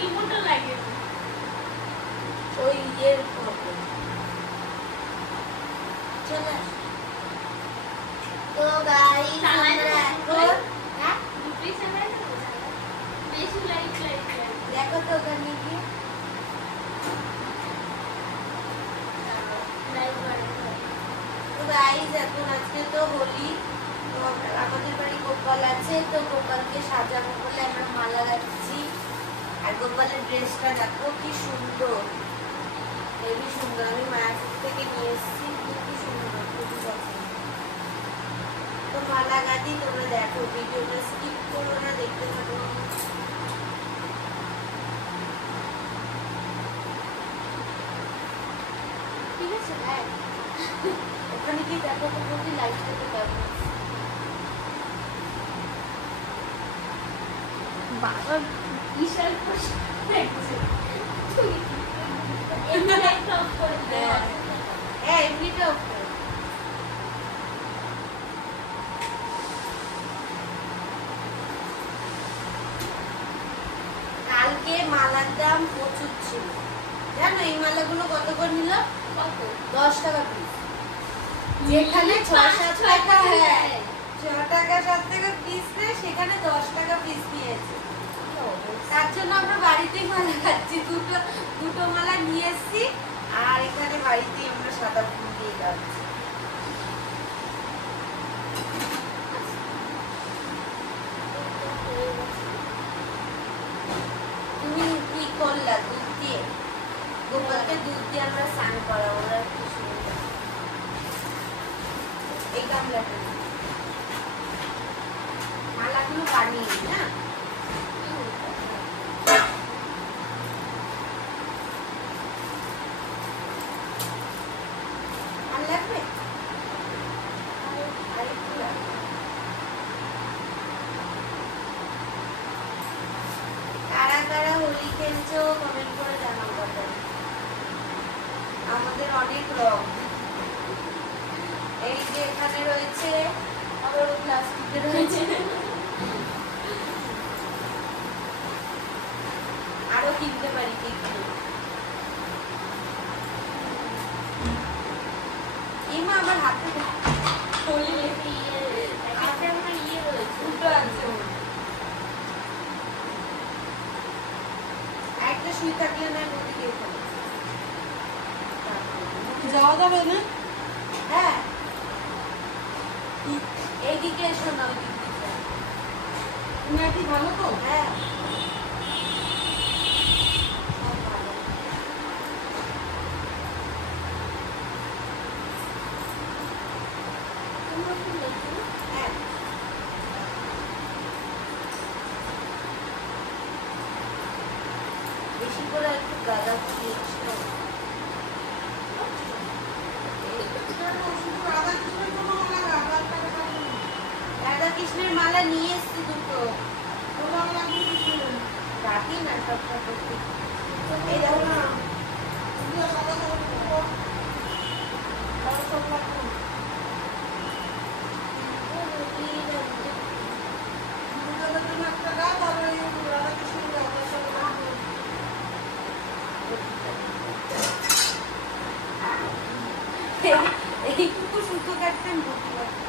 রিমোটও লাগে ওই ইয়ের চলে তো গাইস আমরা এখন হ্যাঁ দুটোই চালায় না বেশি লাইট দেখো তো ওখানে গিয়ে তো গাইস এখন আজকে তো হোলি, তো আমাদের বাড়ি গোপাল আছে, তো গোপালকে সাজাবো বলে আমরা মালা রাখছি। আর গোপালের ড্রেসটা দেখো কি সুন্দর, হেবি সুন্দর। আমি মায়াপুর থেকে নিয়ে এসেছি, খুবই সুন্দর, খুবই পছন্দ। তো মালা গাদি তোমরা দেখো, ভিডিওটা স্কিপ করো না, দেখতে থাকো। ঠিক আছে হ্যাঁ ওখানে কি দেখো তো প্রতি লাইটটাতে দেখো বাবা বিশাল কষ্ট লাগছে এমনি লাইট অফ করে দে হ্যাঁ এমনিটাও কালকে মালার দাম প্রচুর ছিল জানো। এই মালাগুলো কত করে নিল? কত 10 টাকা পিস, যেখানে 6-7 টাকা, হ্যাঁ 6 টাকা 7 টাকা পিস নেয়, সেখানে 10 টাকা পিস নিয়েছে। তার জন্য আমরা বাড়িতেই মালা খাচ্ছি, দুটো মালা নিয়ে এসেছি, আর এখানে বাড়িতেই আমরা সাদা ফুল দিয়ে খাচ্ছি। তুমি কি করলা? দুধ দিয়ে গোপালকে দুধ দিয়ে আমরা স্নান করাবো, ওরা কি সুন্দর। এই গামলাটা মালাগুলো বানিয়ে না আর লাগবে আরেকটু লাগবে। কারা কারা হোলি খেলছো কমেন্ট করে জানাও কথা। আমাদের অনেক রং, এই যে এখানে রয়েছে, আবার প্লাস্টিকের রয়েছে, আরো কিনতে পারি কিন্তু ইমা আমার হাতে হোলি একটা আমার ইয়ে রয়েছে দুটো আছে, একটা সুই থাকলে না ওদিকে যাওয়া যাবে না? হ্যাঁ এইদিকে এসো না, ওইদিকে তুমি কি ভালো তো? হ্যাঁ সব ভালো। তোমরা কি লেখো হ্যাঁ বেশি করে একটু গাঁদা ফুল দিচ্ছিল। রাধা কৃষ্ণের মালা নিয়ে এসছি দুটো, রাখি না সবটা করতে। এই দেখো না এইটুকু সুতো কাটতেন বুঝতে পারছি।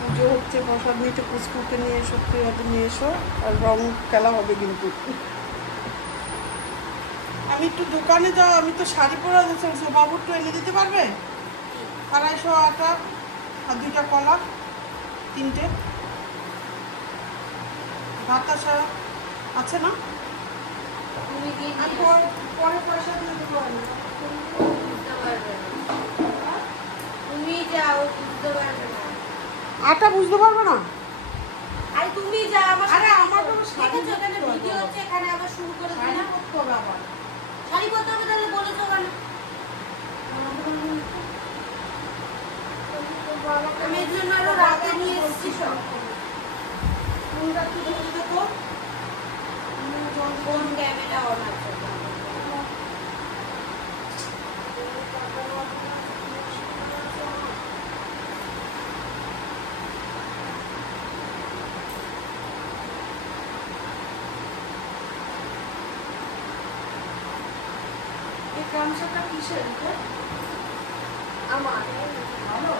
পুজো হচ্ছে, প্রসাদ নিতে পুষ্কুকে নিয়ে এসো, প্রিয়াকে নিয়ে এসো, আর রং খেলা হবে কিন্তু। আমি একটু দোকানে যাও, আমি তো শাড়ি পরে যাচ্ছি, বাবু একটু এনে দিতে পারবে? 250 আটা আর 2টা কলা, 3টে বাতাসা আছে না? তুমি কি আর পরে পয়সা দিয়ে দেবো। বুঝতে পারবে না, তুমি যাও, বুঝতে পারবে না। আটা বুঝতে পারবে না? আরে তুমি যাও, আমার আরে আমার তো ঠিক শাড়ি আছে, এখানে পরতে হবে ভিডিও বাবা। হচ্ছে, এখানে আবার শুরু করে দিই শাড়ি না। পরতে হবে আবার। শাড়ি পরতে হবে, তাহলে বলেছো কেন? আমি এর জন্য আরো রাতে নিয়ে এসেছি সব। কোনটা একটু ধরে দেখো। কোন ক্যামেরা অন আছে? এই গামছাটা কিসের এটা? আমার ভালো।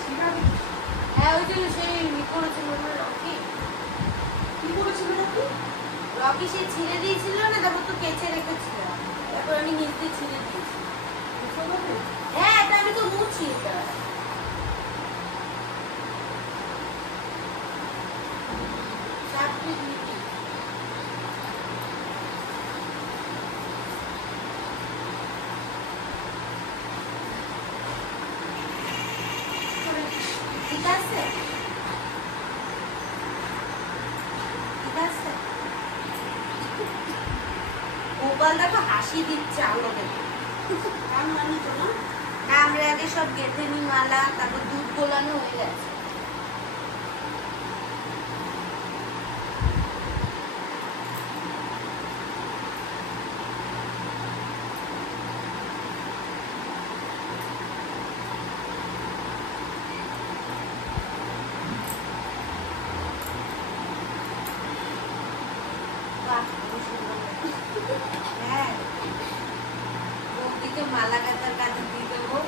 ছিঁড়া দিস। হ্যাঁ, ওই জন্য সেই করেছিল না রকি। কি করেছিল নাকি? রকি সে ছিঁড়ে দিয়েছিল না, তারপর তো কেচে রেখেছিল, তারপর আমি নিচ দিয়ে ছিঁড়ে দিয়েছি। বুঝতে পারবে? হ্যাঁ, এটা আমি তো মুছি এটা। চারটে দিয়েছি। ঠিক আছে, ঠিক আছে। গোপাল দেখো হাসি দিচ্ছে আমাদের। আমি জানি তো না। হ্যাঁ, আমরা আগে সব গেঁথে নি মালা, তারপর দুধ গোলানো হয়ে গেছে। বাহ, খুব সুন্দর লাগছে। হ্যাঁ, বৌদিকে মালা গাঁথার কাজে দিয়ে দেবো।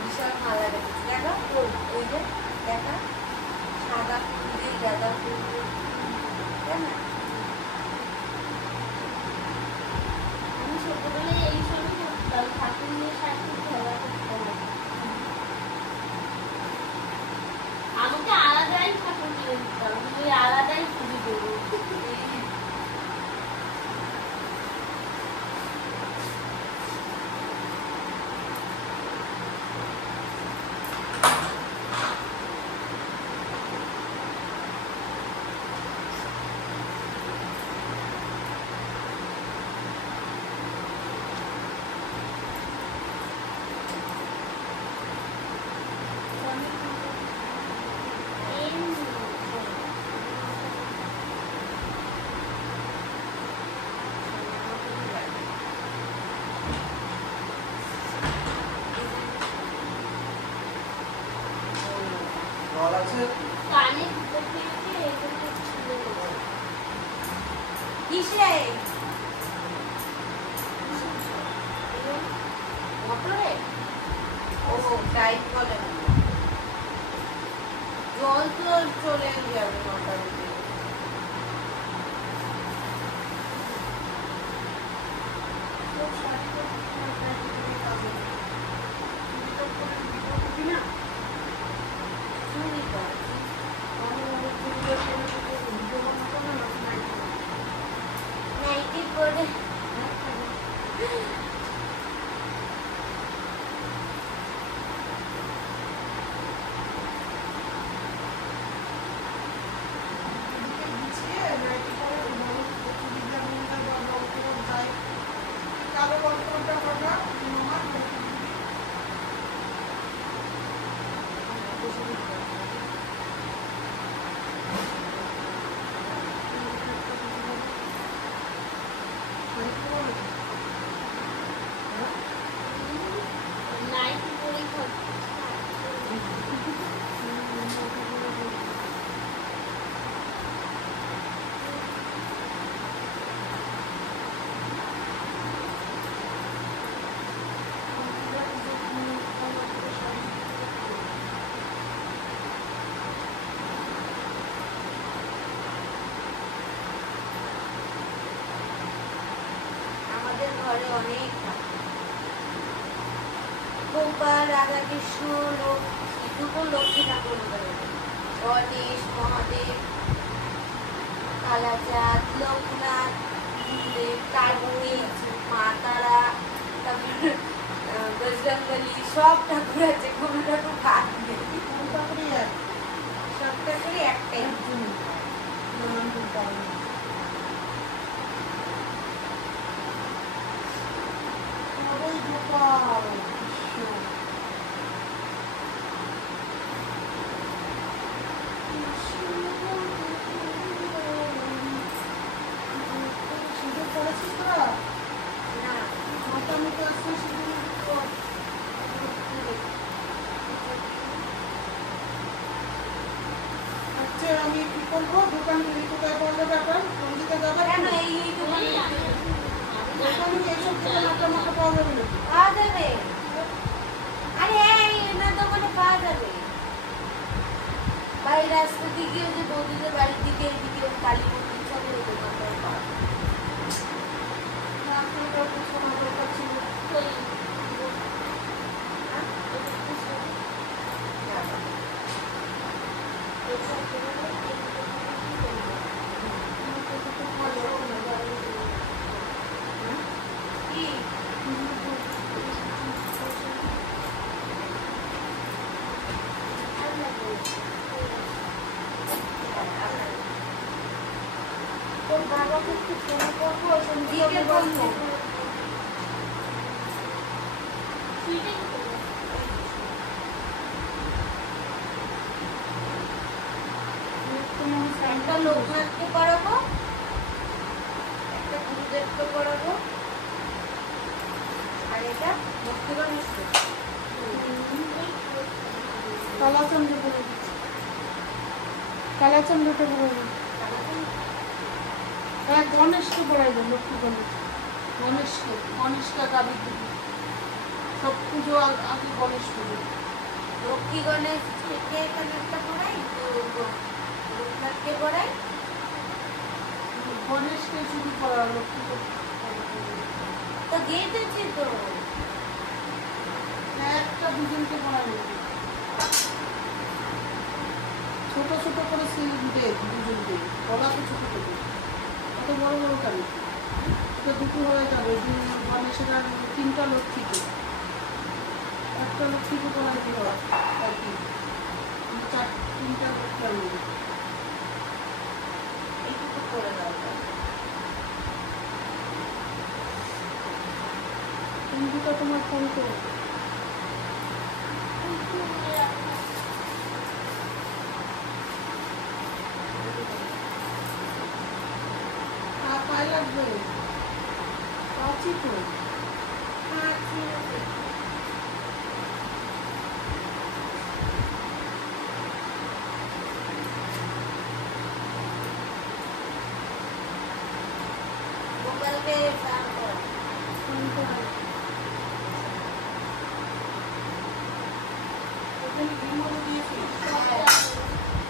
বিশাল মালা গাঁথেছি, দেখো ওই যে দেখা, সাদা ফুল দিয়ে গাঁদা ফুল দিয়ে, তাই না? আমি ছোটবেলায় এই সবই করতাম, ঠাকুর নিয়ে সাথে খেলা করতাম। আমাকে আলাদাই ঠাকুর কিনে দিতাম, আমি আলাদাই পুজো করবো। কানে ভিতর থেকে এগুলো ছিল। কিসে? মোটরে? ও টাইট বলে না। জল তো চলে যাবে মোটামুটি। চুরি করে। অনেক ঠাকুর। গোপাল, রাধা কৃষ্ণ, দুটো লক্ষ্মী ঠাকুর, গণেশ, মহাদেব, কালাচাঁদ, লোকনাথ, কার্তিক, মা তারা, তারপরে বজরঙ্গবলী, সব ঠাকুর আছে, কোনো ঠাকুর বাদ নেই। সব ঠাকুরই একটাই। না, আচ্ছা আমি কি করবো? দোকান কোথায় পাওয়া যাবে? আপনার রঞ্জিতা যাবে কেন এই দোকানে দোকানে এইসব দোকান আপনার মতো পাওয়া যাবে না? পাওয়া যাবে? আরে হ্যাঁ, এনার দোকানে পাওয়া যাবে। বাড়ির রাস্তা দিকে, ওই যে বৌদিদের বাড়ির দিকে, এদিকে কালী মন্দির, সব ওই দোকানটায় পাওয়া যাবে। আপনার কাছে শোনা দরকার ছিল। কি? তোর বাবাকে একটু ফোন করবো, জিকে বলবো। সুইটাই করবো। একটা লোকনাথকে পড়াবো, একটা গুরুদেবকে পড়াবো, আর এটা ভক্তিগণ মিশ্র। কালাচন্দ্রটা বলে দিচ্ছি। কালাচন্দ্রটা বলে দিচ্ছি। হ্যাঁ, গণেশকে পড়াই দেন, লক্ষ্মী গণেশ। গণেশকে গাবি দিবি। সব পুজো আগে গণেশ পুজো। লক্ষ্মী গণেশ থেকে এখানে একটা পড়াই, তো লোকনাথকে পড়াই। গণেশকে শুধু পড়া, লক্ষ্মী তো গেটেছি তো। একটা দুজনকে পড়াবে। ছোট ছোট করে দে, দুজনকে গলা তো ছোট ছোট, অত বড় বড় কেন? তো দুটো হয়ে যাবে, গণেশের আর তিনটা লক্ষ্মীকে, একটা লক্ষ্মীকে পড়াই দিও আর কি, তিনটা লক্ষ্মী আনবে। এইটুকু করে দাও। তুমি দুটো তোমার ফোন করো। পায়ে লাগবে, আছি তো। হ্যাঁ, ঠিক আছে। গোপালকে স্নান করা। ওখানে ডিমও দিয়েছি।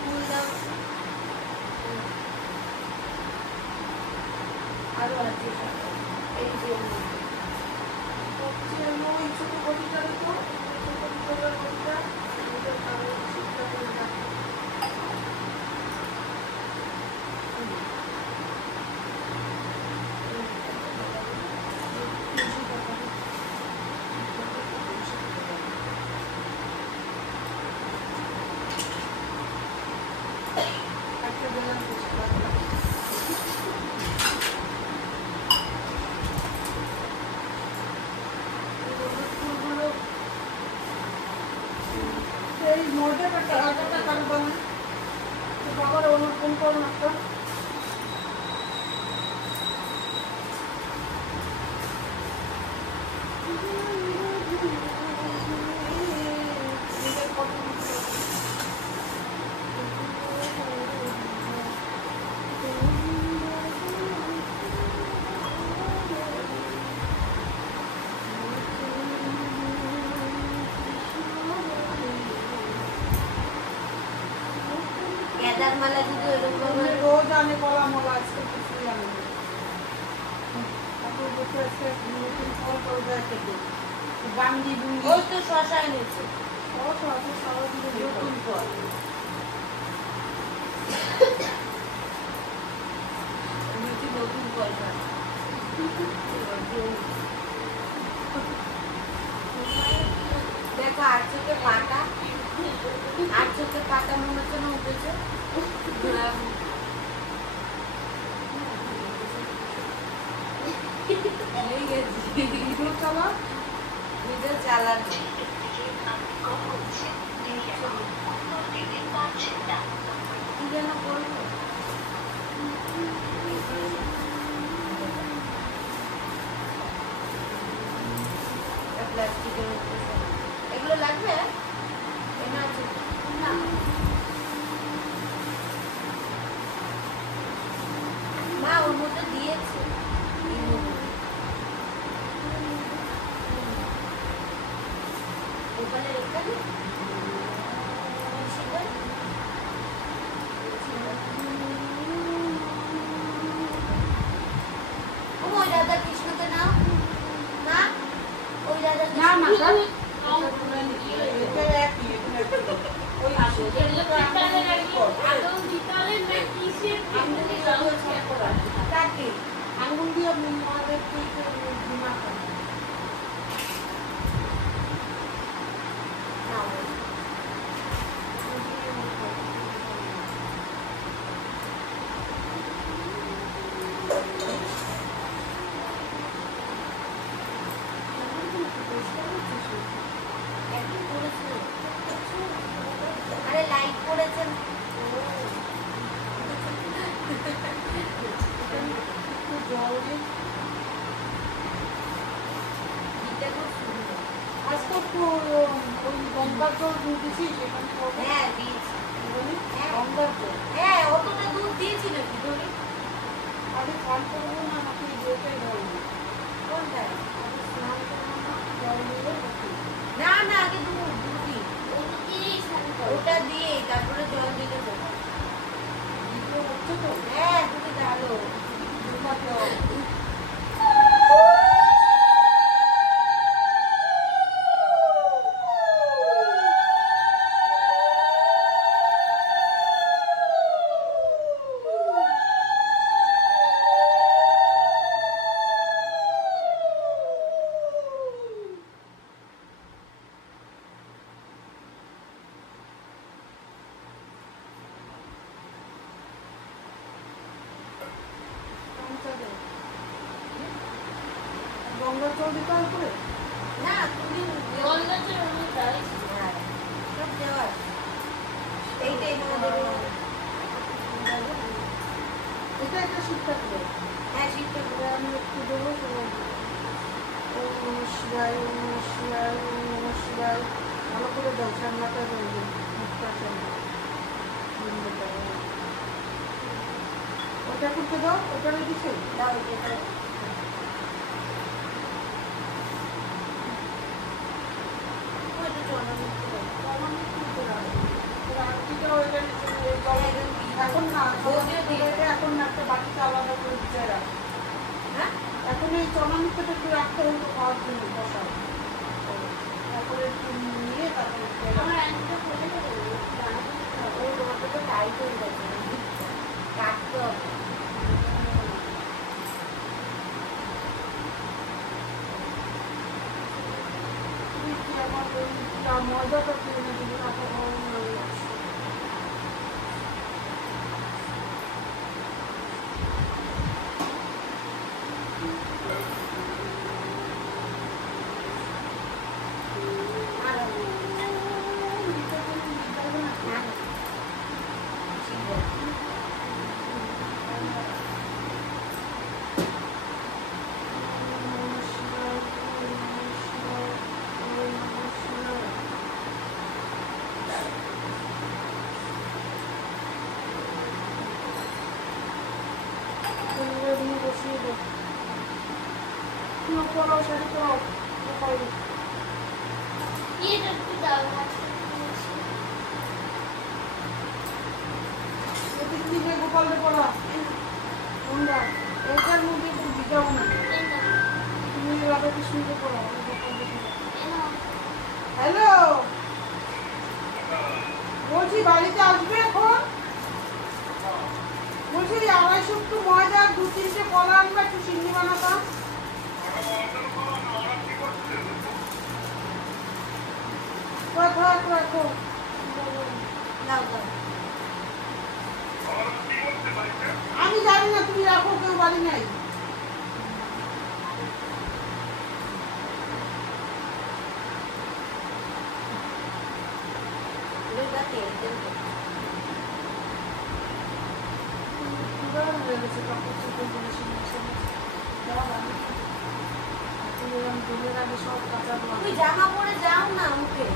ফুল দাও। আরো আছে এই যে হচ্ছে হলো ওই ছোট গলিটা দিত, ছোট ভিতরের গলিটা, ওইটার কারণে শীতটা করে রাখতে। একটা বেলা ফুলগুলো এই মধ্যে একটা আটাটা কাটবো না, বাবার অনুকূল করুন একটা। গেঁদার মালা যদি ওরকম রোজ আনে কলা মলা, আজকে কিছুই আনে না। তো বসে আছে নতুন ফল করে দেয় খেতে বান্দি বুন্দি ওই তো শশা এনেছে নতুন ফল নতুন পয়সা দেখো আর চোখে পাটা মনে হচ্ছে না উঠেছে নিজের চালান কি যেন করবো প্লাস্টিকের এগুলো লাগবে এনে আছে না মা ওর মধ্যে দিয়েছে ওখানে এখানে ওই রাধা কৃষ্ণকে নাও না ওই রাধা না না কৃষ্ণ স্যার এটা এটা একই ওই আদৌ বিকালে না কিসের কাকে আঙুল দিয়ে আমাদের ঘুমা করে আরে লাইট করেছেন একটু জল দিয়ে এটা খুব সুন্দর আজকে একটু ওই গঙ্গার জল দিয়েছি সেখানে হ্যাঁ দিয়েছি গঙ্গার জল হ্যাঁ অতটা দুধ দিয়েছি নাকি ধরি আগে স্নান করবো না আমাকে যেটাই ভালো কোনটা আগে স্নান করবো না জল দিয়ে রাখি। না না আগে দুধই ওটা দিয়ে তারপরে জল দিলে দেবো দিতে হচ্ছে তো হ্যাঁ দুধে ভালো দুবার জল গঙ্গার জল দিতে হয় করে না তুমি জল গাছের অনুদায় হ্যাঁ সব দেওয়া আছে। এইটা এখানে দেবে এটা একটা শিক্ষা দেবে হ্যাঁ শিখতে এবার আমি একটু দেবো সবাই ওম নমঃ শিবায় ওম নমঃ শিবায় ওম নমঃ শিবায় ভালো করে দাও সামনাটা দেবে মুখটা সামনে ওটা করতে দাও ওটা রেখেছে দাও এটা ওইটা চলো এখন না এখন না একটা বাটিতে আলাদা করে দিতে রাখ হ্যাঁ এখন এই চনামুখটা একটু রাখতে হতো খাওয়ার জন্য বসা তারপরে একটু নিয়ে তারপরে আমার একটা ফোনে ওই তোমাকে তো টাইট হয়ে গেছে কাটতে হবে আমার ওই ময়দাটা কিনে দিবি তারপর আর বসিয়ে দে পড়াও শাড়ি পড়াও এটা একটু দাও গোপালকে পড়া কোনটা এইটার মধ্যে একটু দিতেও না এটা তুমি রাধাকে শুনতে করো এনো হ্যালো, বলছি বাড়িতে আসবে এখন? বলছি 250 একটু ময়দা, 2-3টে কলা আনবা, একটু চিংড়ি বানাতাম। রাখো রাখো। দাও দাও। আমি জানি না, তুমি রাখো, কেউ বাড়ি নাই। ওটা তেল তেল তেল। পুরানো হয়ে গেছে কাপড় চোপড় গুলো, দেওয়া লাগে। দুধের আগে সব কাঁচা তুমি জামা পরে যাও না উঠে,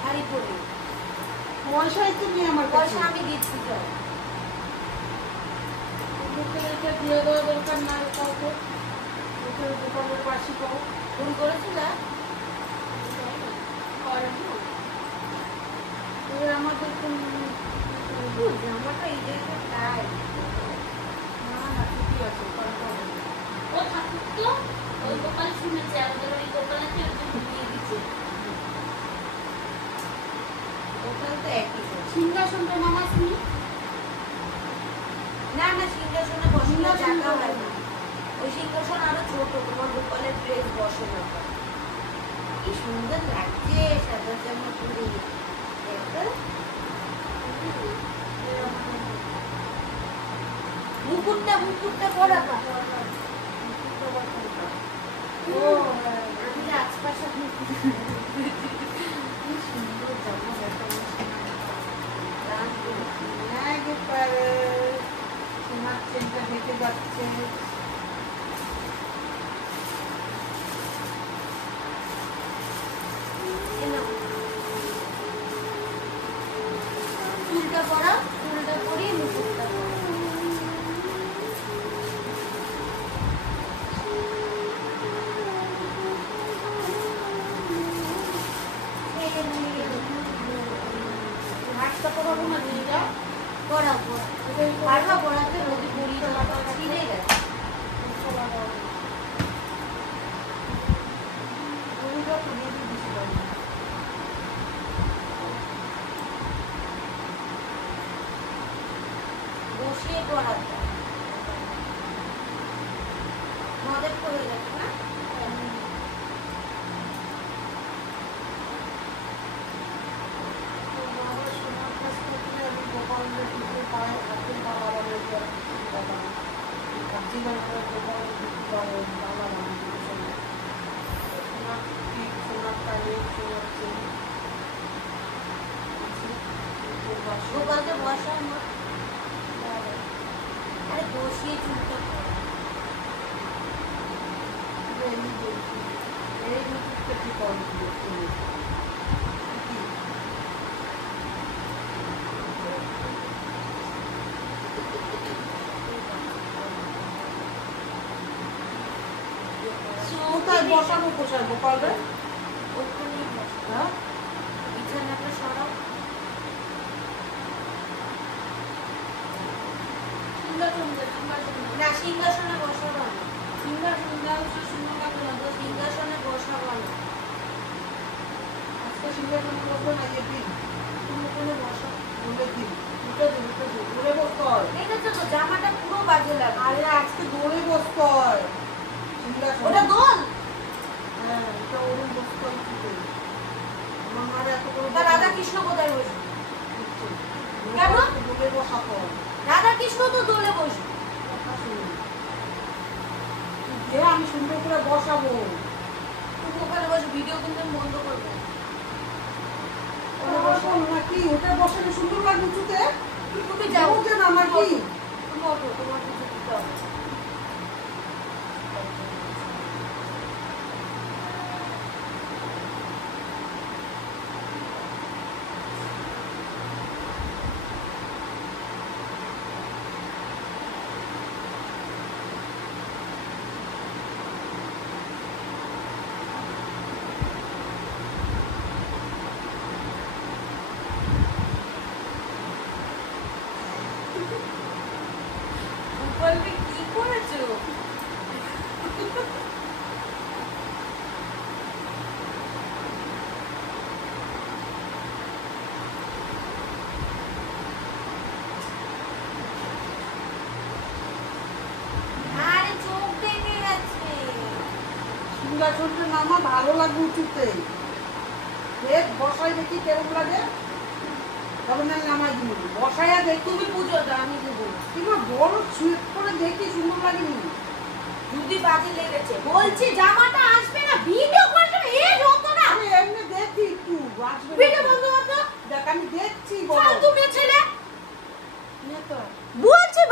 শাড়ি পরে। পয়সাই তো নেই আমার পয়সা কাছে। আমি দিচ্ছি তো। ওকে এটা দিয়ে দেওয়া দরকার না কাউকে, ওকে দোকানের পাশে পাও। ফোন করেছিল এবার আমাদের জামাটা এই যে তাই না না ঠিকই আছে, পাল্টা হবে। ও ঠাকুর তো ওই গোপাল শুনেছে আমাদের ওই গোপালকে ওই জন্য দিয়ে দিচ্ছে। ওখান তো একই তো। সিংহাসনটা মামা শুনি। না না সিংহাসনে বসলে সিংহাসন জায়গা তো হয় না। ওই সিংহাসন আরো ছোট, তোমার গোপালের ড্রেস বসে না। কি সুন্দর লাগছে সাদা জামা পরে। দেখো মুকুটটা পরাবা। ও আমি আশপাশে কি সুন্দর জামা দেখা একবারে সোনার চেনটা হেঁটে যাচ্ছে। চুলটা পরা, চুলটা পরিয়ে মুকুটটা পরা। হাতটা পরাবো না, নিয়ে যাও। পরা পরা পারবা পরাতে, রোদে পরিয়ে দেওয়াটা ছিঁড়ে গেছে। বসিয়ে পরাতে মদের করে গেছে না। গোপালকে বসায় মত। আরে বসিয়ে চুলটা পরা। এই মুহূর্তে কি করবো? কোথায় বসাবো, কোথায় গোপালরে? ওখানেই বসা। হ্যাঁ, বিছানাটা সরাও। না সিংহাসনে বসাবো না। সিংহাসনে বসাবো না। আজকে সিংহাসন করবো না, ইয়ে দিন তুমি ওখানে বসো। বলে দিন, উঠে দিন, দৌড়ে বসতে হয়। এটা তো জামাটা পুরো বাজে লাগে। আরে আজকে দৌড়ে বসতে হয় সিংহাসন। ওটা দোল। হ্যাঁ, এটা ওরকম বসতে হয় কি করে? আমার মার এত করে তা রাধা কৃষ্ণ কোথায় বসবে? কেন? কেন? দৌড়ে বসাতে হয়। রাধা কৃষ্ণ তো দোলে বসবে। কথা শুনুন, যে আমি সুন্দর করে বসাবো। তুমি ওখানে বসে ভিডিও কিন্তু আমি বন্ধ করবো। ওখানে বসবো নাকি? ওটা বসালে সুন্দর লাগবে উঁচুতে। তুমি যাও। যাবো কেন, আমার কি? তুমি ওঠো, তোমার কিছু দিতে হবে। গোপালকে কি সিংহাসনটা নামা ভালো লাগবে উঁচুতে। দেখ বসাই দেখি কেমন লাগে, তবে না নামাই দিবি। বসাইয়া দেখ, তুমি পুজো দাও, আমি দেবো। কিংবা বড় সুইট করে দেখি সুন্দর লাগেনি। যদি বাজে লেগেছে বলছি জামাটা আসবে না, ভিডিও করছো না, এই হতো না। আমি এমনি দেখি একটু আসবে না। ভিডিও বন্ধ করো তো। দেখ আমি দেখছি চল তুমি ছেলে নে তো। বলছি